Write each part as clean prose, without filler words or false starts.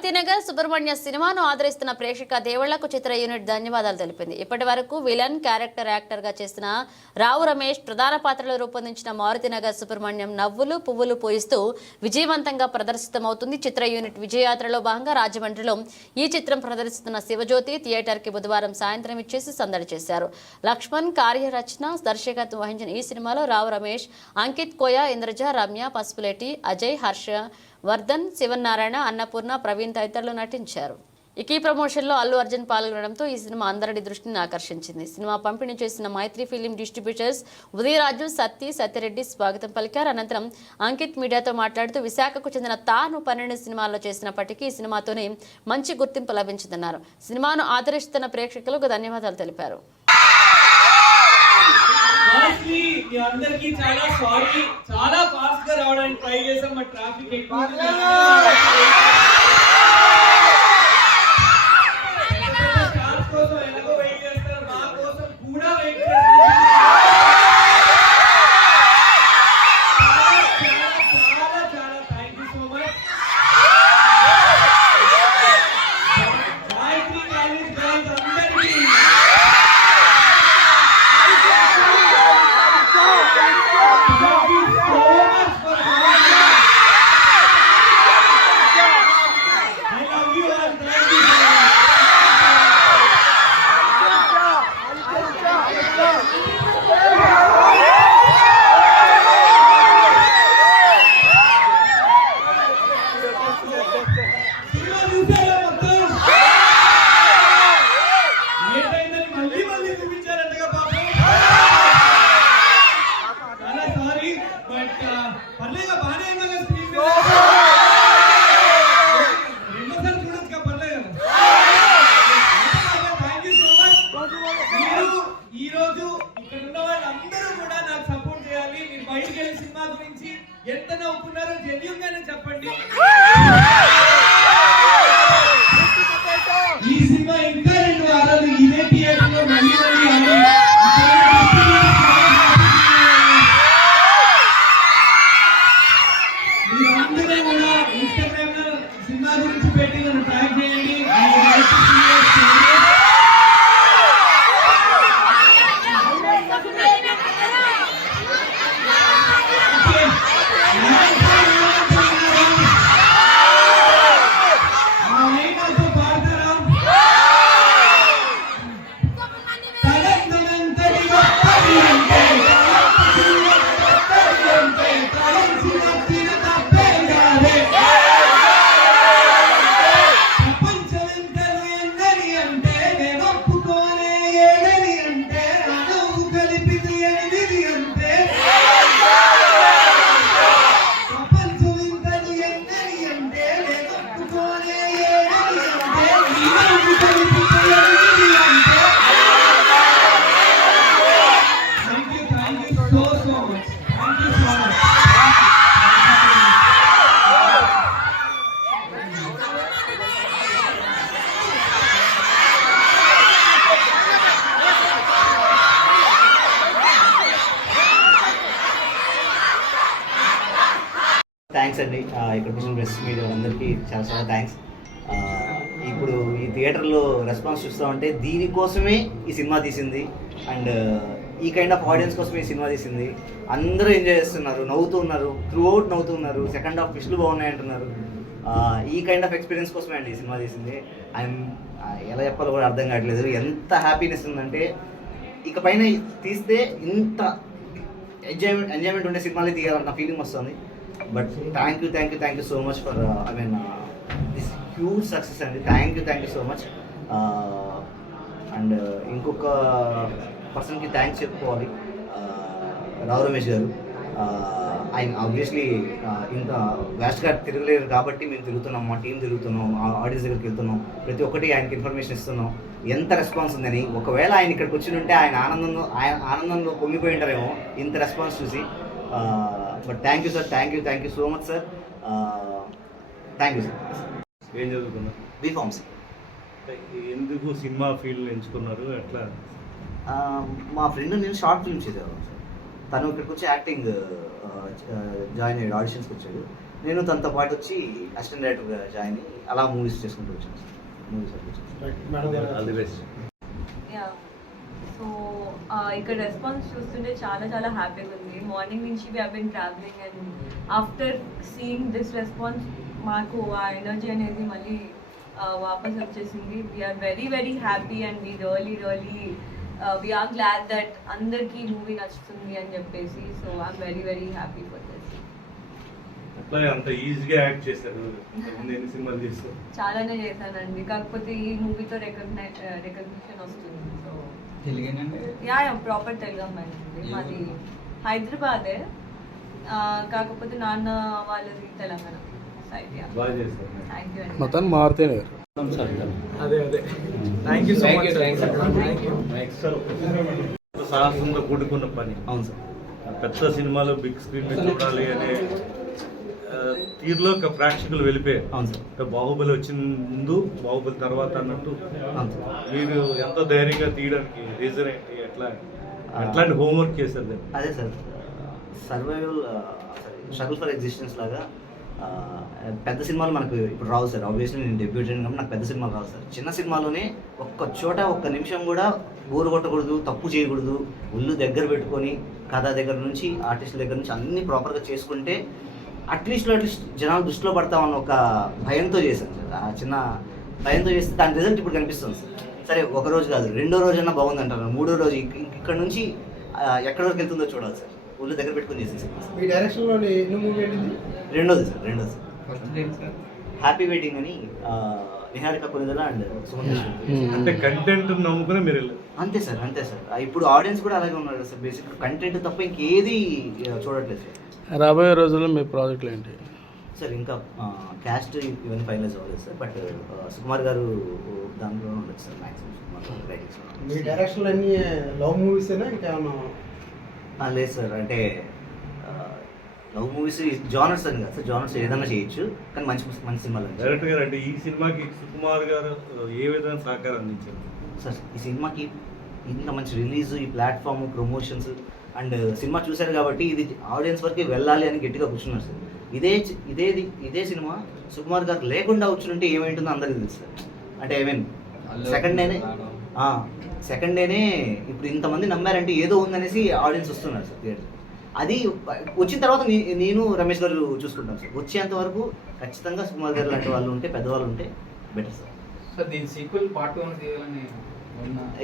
మారుతినగర్ సుబ్రహ్మణ్య సినిమాను ఆదరిస్తున్న ప్రేక్షక దేవుళ్లకు చిత్ర యూనిట్ ధన్యవాదాలు తెలిపింది. ఇప్పటి వరకు విలన్ క్యారెక్టర్ యాక్టర్ గా చేసిన రావు రమేష్ ప్రధాన పాత్రలో రూపొందించిన మారుతినగర్ సుబ్రహ్మణ్యం నవ్వులు పువ్వులు పోయిస్తూ విజయవంతంగా ప్రదర్శితమవుతుంది. చిత్ర యూనిట్ విజయయాత్రలో భాగంగా రాజమండ్రిలో ఈ చిత్రం ప్రదర్శిస్తున్న శివజ్యోతి థియేటర్ కి బుధవారం సాయంత్రం ఇచ్చేసి సందడి చేశారు. లక్ష్మణ్ కార్యరచన దర్శకత్వం వహించిన ఈ సినిమాలో రావు రమేష్, అంకిత్ కోయ, ఇంద్రజ, రమ్య, పసుపులేటి, అజయ్, హర్ష వర్ధన్, శివనారాయణ, అన్నపూర్ణ, ప్రవీణ్ తదితరులు నటించారు. ఈ ప్రమోషన్లో అల్లు అర్జున్ పాల్గొనడంతో ఈ సినిమా అందరి దృష్టిని ఆకర్షించింది. సినిమా పంపిణీ చేసిన మైత్రి ఫిలిం డిస్ట్రిబ్యూటర్స్ ఉదయరాజు, సత్యరెడ్డి స్వాగతం పలికారు. అనంతరం అంకిత్ మీడియాతో మాట్లాడుతూ విశాఖకు చెందిన తాను 12 సినిమాల్లో చేసినప్పటికీ ఈ సినిమాతోనే మంచి గుర్తింపు లభించిందన్నారు. సినిమాను ఆదరిస్తున్న ప్రేక్షకులకు ధన్యవాదాలు తెలిపారు. అందరికి చాలా సారీ, చాలా ఫాస్ట్ గా రావడానికి ట్రై చేసాం. మా ట్రాఫిక్ ఎక్కువ కోసం ఎలాగో వెయిట్ చేస్తారు, మా కోసం కూడా వెయిట్ చేస్తారు. చాలా చాలా thank you so much. Gayatri college girls అందరికీ సినిమా గురించి ఎంత నవ్వుకున్నారో జెన్యూన్ గానే చెప్పండి. ఈ సినిమా ఇంకా 2 వారాలు ఇదే థియేటర్ లో మళ్ళీ మీరందరూ కూడా ఇన్స్టాగ్రామ్ లో సినిమా గురించి పెట్టి నన్ను ట్యాగ్ చేయండి. థ్యాంక్స్ అండి. ఇక్కడ వచ్చిన ప్రెస్ మీడియా అందరికీ చాలా చాలా థ్యాంక్స్. ఇప్పుడు ఈ థియేటర్లో రెస్పాన్స్ చూస్తామంటే దీనికోసమే ఈ సినిమా తీసింది అండ్ ఈ కైండ్ ఆఫ్ ఆడియన్స్ కోసమే ఈ సినిమా తీసింది. అందరూ ఎంజాయ్ చేస్తున్నారు, నవ్వుతూ ఉన్నారు, త్రూ అవుట్ నవ్వుతూ ఉన్నారు. సెకండ్ హాఫ్ ఫిష్లు బాగున్నాయి అంటున్నారు. ఈ కైండ్ ఆఫ్ ఎక్స్పీరియన్స్ కోసమే అండి ఈ సినిమా తీసింది. అండ్ ఎలా చెప్పాలో కూడా అర్థం కావట్లేదు. ఎంత హ్యాపీనెస్ ఉందంటే ఇకపైన తీస్తే ఇంత ఎంజాయ్మెంట్ ఉండే సినిమాలే తీయాలన్న ఫీలింగ్ వస్తుంది. But thank you so much for this huge success అండి. Thank you so much. And ఇంకొక పర్సన్కి థ్యాంక్స్ చెప్పుకోవాలి, రావు రమేష్ గారు. ఆయన ఆబ్వియస్లీ ఇంత వ్యాస్ట్గా తిరగలేరు కాబట్టి మేము తిరుగుతున్నాం, మా టీం తిరుగుతున్నాం, ఆడియన్స్ దగ్గరికి వెళ్తున్నాం, ప్రతి ఒక్కటి ఆయనకి ఇన్ఫర్మేషన్ ఇస్తున్నాం. ఎంత రెస్పాన్స్ ఉందని, ఒకవేళ ఆయన ఇక్కడికి వచ్చి ఉంటే ఆయన ఆనందంలో పొంగిపోయి ఉంటారేమో ఇంత రెస్పాన్స్ చూసి. But thank you sir, thank you so much sir. Thank you sir. ఏం చదువుకున్నారు? బీఫార్మసీ. ఎందుకు సినిమా ఫీల్డ్ ఎంచుకున్నారు? ఎట్లా? మా ఫ్రెండ్ నేను షార్ట్ ఫిల్మ్ చేసేవాళ్ళం సార్. తను ఇక్కడికి వచ్చి యాక్టింగ్ జాయిన్ అయ్యాడు, ఆడిషన్స్కి వచ్చాడు. నేను తనతో పాటు వచ్చి అసిస్టెంట్ డైరెక్టర్గా జాయిన్ అయ్యి అలా మూవీస్ చేసుకుంటూ వచ్చాను sir. Movies all the best. Yeah so ఇక్కడ రెస్పాన్స్ చూస్తుంటే చాలా చాలా హ్యాపీగా ఉంది. మార్నింగ్ నుంచి we have been travelling and after seeing this response మాకు ఆ ఎనర్జీ అనేది మళ్ళీ వాపస్ వచ్చేసింది. We're very very happy and we really we're glad that అందరికీ మూవీ నచ్చుతుంది అని చెప్పేసి. So I'm very very happy for this. అట్లా అంత ఈజీగా యాక్ట్ చేశారు. ఇంతకుముందు ఎన్ని సినిమాలు చేస్తారు? చాలానే చేశానండి, కాకపోతే ఈ మూవీతో రికగ్నిషన్ వస్తుంది. సో యా ప్రాపర్ తెలుగు అమ్మాయి అండి. మాది హైదరాబాదే, కాకపోతే నాన్న వాళ్ళది తెలంగాణ సైడ్. బాగా చేస్తారు. థ్యాంక్ యూ అండి. మొత్తం మారుతే అదే థ్యాంక్ యూ సో మచ్. సాహసంతో కూడుకున్న పని. అవును సార్. పెద్ద సినిమాలో బిగ్ స్క్రీన్ మీద చూడాలి అనే తీరులో ప్రేక్షకులు వెళ్ళిపోయారు. అవును సార్. బాహుబలి వచ్చిన ముందు, బాహుబలి తర్వాత అన్నట్టు అవును సార్. మీరు ఎంత ధైర్యంగా తీయడానికి రీజన్ ఏంటి? ఎట్లాంటి హోంవర్క్ చేశారు దాన్ని? అదే sir, survival struggle for existence లాగా పెద్ద సినిమాలు మనకు ఇప్పుడు రావు సార్. ఆబ్వియస్లీ నేను డెబ్యూట్ చేయడం కాబట్టి నాకు పెద్ద సినిమాలు రావు సార్. చిన్న సినిమాలోనే ఒక్క చోట ఒక్క నిమిషం కూడా బోరు కొట్టకూడదు, తప్పు చేయకూడదు, ఒళ్ళు దగ్గర పెట్టుకొని కథ దగ్గర నుంచి ఆర్టిస్టుల దగ్గర నుంచి అన్నీ ప్రాపర్గా చేసుకుంటే అట్లీస్ట్ జనాలు దృష్టిలో పడతామన్న ఒక భయంతో చేశాను సార్. ఆ చిన్న భయంతో చేస్తే దాని రిజల్ట్ ఇప్పుడు కనిపిస్తుంది సార్. సరే ఒక రోజు కాదు, రెండో రోజైనా బాగుంది అంటారు, మూడో రోజు ఇక్కడ నుంచి ఎక్కడి వరకు వెళ్తుందో చూడాలి సార్. ఒళ్ళు దగ్గర పెట్టుకుని చేసేసాను. ఈ డైరెక్షన్లోని ఎన్నో మూవీ ఏంటిది? రెండోది సార్. హ్యాపీ వెడ్డింగ్ అని నిహారిక కొనిదల అండ్ సుమంత్. అంటే కంటెంట్ నమ్ముకునే మీరు వెళ్ళారు. అంతే సార్, అంతే సార్. ఇప్పుడు ఆడియన్స్ కూడా అలాగే ఉన్నారు సార్. బేసిక్ కంటెంట్ తప్ప ఇంకేది చూడట్లేదు సార్. రాబోయే రోజుల్లో మీ ప్రాజెక్టులు ఏంటి సార్? ఇంకా క్యాస్ట్ ఇవన్నీ ఫైనలైజ్ అవ్వలేదు సార్, బట్ సుకుమార్ గారు దాంట్లో ఉండదు సార్. మ్యాక్సిమం సుకుమార్ గారు రైటింగ్స్. మీ డైరెక్షన్లో అన్ని లవ్ మూవీసేనా ఇంకేమన్నా? లేదు సార్, అంటే లవ్ మూవీస్ జానర్స్ అని కాదు సార్. జానర్స్ ఏదైనా చేయొచ్చు, కానీ మంచి మంచి సినిమాలు డైరెక్టర్ గారు అంటే ఈ సినిమాకి సుకుమార్ గారు ఏ విధంగా సహకారం అందించారు సార్? ఈ సినిమాకి ఇంత మంచి రిలీజ్, ఈ ప్లాట్ఫామ్, ప్రమోషన్స్ అండ్ సినిమా చూశారు కాబట్టి ఇది ఆడియన్స్ వరకు వెళ్ళాలి అని గట్టిగా కూర్చున్నారు సార్. ఇదే సినిమా సుకుమార్ గారు లేకుండా వచ్చుంటే ఏమైంటుందో అందరికీ తెలుసు సార్. అంటే ఐ మీన్ సెకండ్ డేనే ఇప్పుడు ఇంతమంది నమ్మారంటే ఏదో ఉందనేసి ఆడియన్స్ వస్తున్నారు సార్ థియేటర్. అది వచ్చిన తర్వాత నేను రమేష్ గారు చూసుకుంటాం సార్. వచ్చేంత వరకు ఖచ్చితంగా సుకుమార్ గారు లాంటి వాళ్ళు ఉంటే, పెద్దవాళ్ళు ఉంటే బెటర్ సార్. సార్ దీని సీక్వెల్ పార్ట్ 1 తీయాలని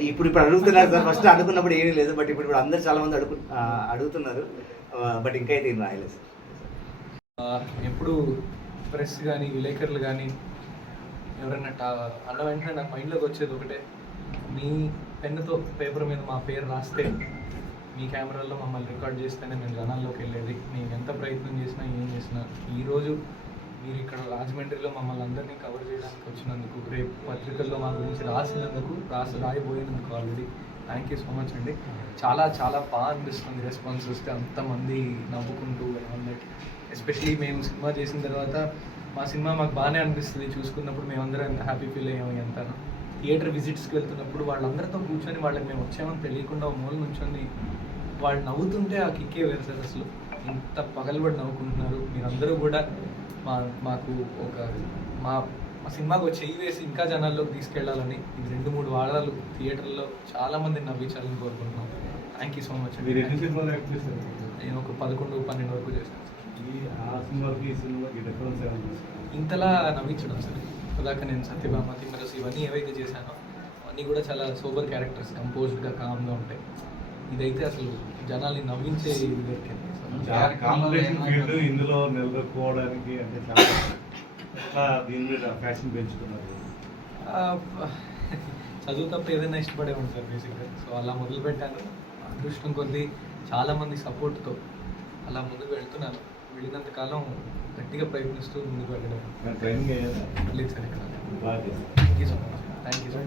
ఇప్పుడు అడుగుతున్నారు సార్. ఫస్ట్ అనుకున్నప్పుడు ఏమీ లేదు, బట్ ఇప్పుడు అందరు చాలా మంది అడుగుతున్నారు, బట్ ఇంకా అయితే ఏం రాయలేదు సార్. ఎప్పుడు ప్రెస్ కానీ విలేకరులు కానీ ఎవరైనా అన్న వెంటనే నాకు మైండ్లోకి వచ్చేది ఒకటే, మీ పెన్నుతో పేపర్ మీద మా పేరు రాస్తే, మీ కెమెరాల్లో మమ్మల్ని రికార్డ్ చేస్తేనే మేము జనాల్లోకి వెళ్ళేది. మేము ఎంత ప్రయత్నం చేసినా ఏం చేసినా ఈరోజు మీరు ఇక్కడ రాజమండ్రిలో మమ్మల్ని అందరినీ కవర్ చేయడానికి వచ్చినందుకు, రేపు పత్రికల్లో మా గురించి రాసినందుకు, రాయబోయినందుకు already thank you so much అండి. చాలా చాలా బాగా అనిపిస్తుంది రెస్పాన్స్ వస్తే, అంతమంది నవ్వుకుంటూ అందరికి. ఎస్పెషలీ మేము సినిమా చేసిన తర్వాత మా సినిమా మాకు బాగానే అనిపిస్తుంది చూసుకున్నప్పుడు. మేమందరం ఎంత హ్యాపీ ఫీల్ అయ్యాము. ఎంత థియేటర్ విజిట్స్కి వెళ్తున్నప్పుడు వాళ్ళందరితో కూర్చొని వాళ్ళకి మేము వచ్చామని తెలియకుండా మూల నుంచొని వాళ్ళు నవ్వుతుంటే ఆ కిక్కే వేరు సార్. అసలు ఇంత పగలబడి నవ్వుకుంటున్నారు. మీరందరూ కూడా మాకు ఒక మా సినిమాకు ఒక చెయ్యి వేసి ఇంకా జనాల్లోకి తీసుకెళ్లాలని, ఇది 2-3 వారాలు థియేటర్లో చాలామంది నవ్వించాలని కోరుకుంటున్నాం. Thank you so much. మీరు ఎన్ని సినిమాలు యాక్ట్ చేశారు? నేను ఒక 11-12 వరకు చేశాను. ఆ సినిమాకి ఈ సినిమాకి డిఫరెన్స్ ఏమన్నా? ఇంతలా నవ్వించడం సార్. ఇప్పటిదాకా నేను సత్యభామ, తిమ్మరసు ఇవన్నీ ఏవైతే చేశానో అవన్నీ కూడా చాలా సూపర్ క్యారెక్టర్స్, కంపోజ్డ్గా, కామ్గా ఉంటాయి. ఇదైతే అసలు జనాల్ని నవ్వించే కాంపిటీషన్ ఫీల్డ్ ఇందులో నిలదొక్కుకోవడానికి అంటే చాలా దీని మీద ఫ్యాషన్ పెంచుకున్నారు. చదువు తప్ప ఏదైనా ఇష్టపడే ఉంటారు బేసిక్గా. సో అలా మొదలుపెట్టాను. అదృష్టం కొద్దీ చాలామంది సపోర్ట్తో అలా ముందుకు వెళ్తున్నాను. వెళ్ళినంత కాలం గట్టిగా ప్రయత్నిస్తూ ముందుకు వెళ్ళడం. ట్రైనింగ్ అయ్యారా? లేదు సార్ ఇక్కడ. బాగా thank you so much. Thank you sir.